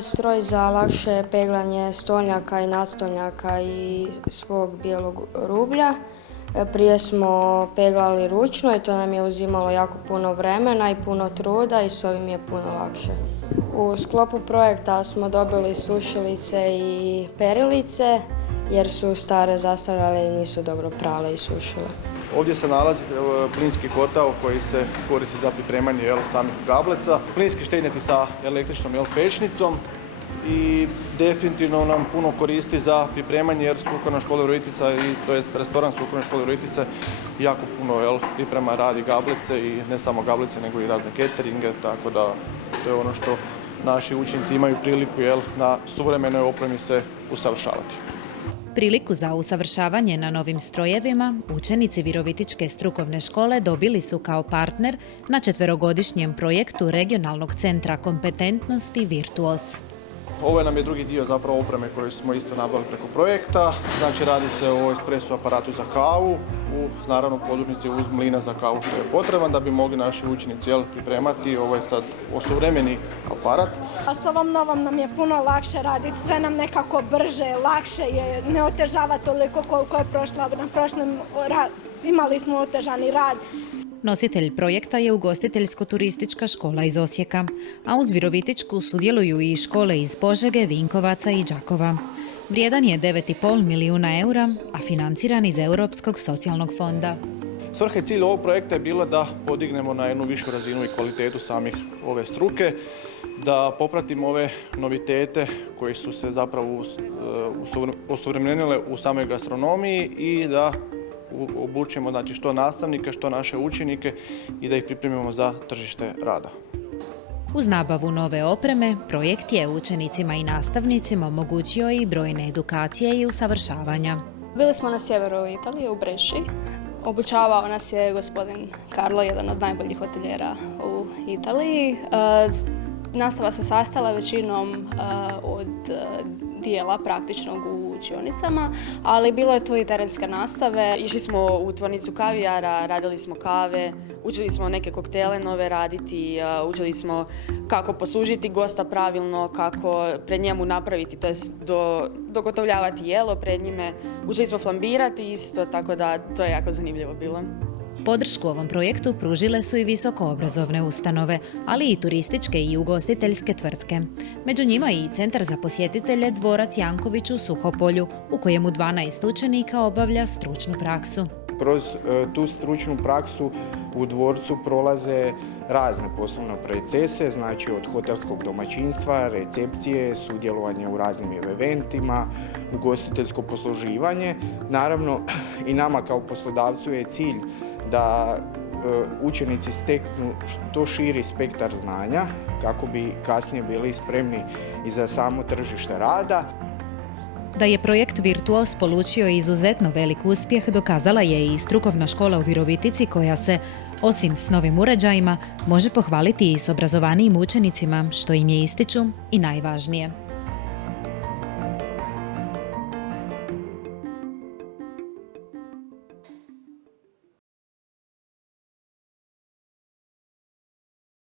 je stroj za lakše peglanje stolnjaka i nadstolnjaka i svog bijelog rublja. Prije smo peglali ručno i to nam je uzimalo jako puno vremena i puno truda i s ovim je puno lakše. U sklopu projekta smo dobili sušilice i perilice jer su stare zastarjele i nisu dobro prale i sušile. Ovdje se nalazi plinski kotao koji se koristi za pripremanje samih gableca, plinski štednjaci sa električnom pečnicom i definitivno nam puno koristi za pripremanje jer strukovna škola Virovitica, to jest restoran strukovne škole Virovitica jako puno priprema, radi gablece i ne samo gablece nego i razne cateringe, tako da to je ono što naši učenici imaju priliku na suvremenoj opremi se usavršavati. Priliku za usavršavanje na novim strojevima učenici Virovitičke strukovne škole dobili su kao partner na 4-godišnjem projektu Regionalnog centra kompetentnosti Virtuos. Ovo nam je drugi dio zapravo opreme koju smo isto nabavili preko projekta. Znači radi se o espresso aparatu za kavu, naravno podružnici uz mlina za kavu što je potreban da bi mogli naši učenici pripremati. Ovo je sad osuvremeni aparat. A s ovom novom nam je puno lakše raditi, sve nam nekako brže, lakše je, ne otežava toliko koliko je prošla. Na prošlom imali smo otežani rad. Nositelj projekta je ugostiteljsko-turistička škola iz Osijeka, a uz Virovitičku sudjeluju i škole iz Požege, Vinkovaca i Đakova. Vrijedan je 9,5 milijuna eura, a financiran iz Europskog socijalnog fonda. Svrha i cilj ovog projekta je bila da podignemo na jednu višu razinu i kvalitetu samih ove struke, da popratimo ove novitete koji su se zapravo osuvremenile u samoj gastronomiji i da obučimo što nastavnike, što naše učenike i da ih pripremimo za tržište rada. Uz nabavu nove opreme, projekt je učenicima i nastavnicima omogućio i brojne edukacije i usavršavanja. Bili smo na sjeveru Italije, u Breši. Obučavao nas je gospodin Carlo, jedan od najboljih hotelijera u Italiji. Nastava se sastala većinom od dijela praktičnog u učionicama, ali bilo je tu i terenske nastave. Išli smo u tvornicu kavijara, radili smo kave, učili smo neke koktele nove raditi, učili smo kako poslužiti gosta pravilno, kako pred njemu napraviti, to jest dogotovljavati jelo pred njime. Učili smo flambirati isto, tako da to je jako zanimljivo bilo. Podršku ovom projektu pružile su i visokoobrazovne ustanove, ali i turističke i ugostiteljske tvrtke. Među njima i Centar za posjetitelje Dvorac Janković u Suhopolju, u kojemu 12 učenika obavlja stručnu praksu. Kroz tu stručnu praksu u dvorcu prolaze razne poslovne procese, znači od hotelskog domaćinstva, recepcije, sudjelovanje u raznim eventima, ugostiteljsko posluživanje. Naravno, i nama kao poslodavcu je cilj da učenici steknu što širi spektar znanja kako bi kasnije bili spremni i za samo tržište rada. Da je projekt Virtuos polučio izuzetno velik uspjeh dokazala je i strukovna škola u Virovitici koja se, osim s novim uređajima, može pohvaliti i s obrazovanijim učenicima, što im je, ističu, i najvažnije.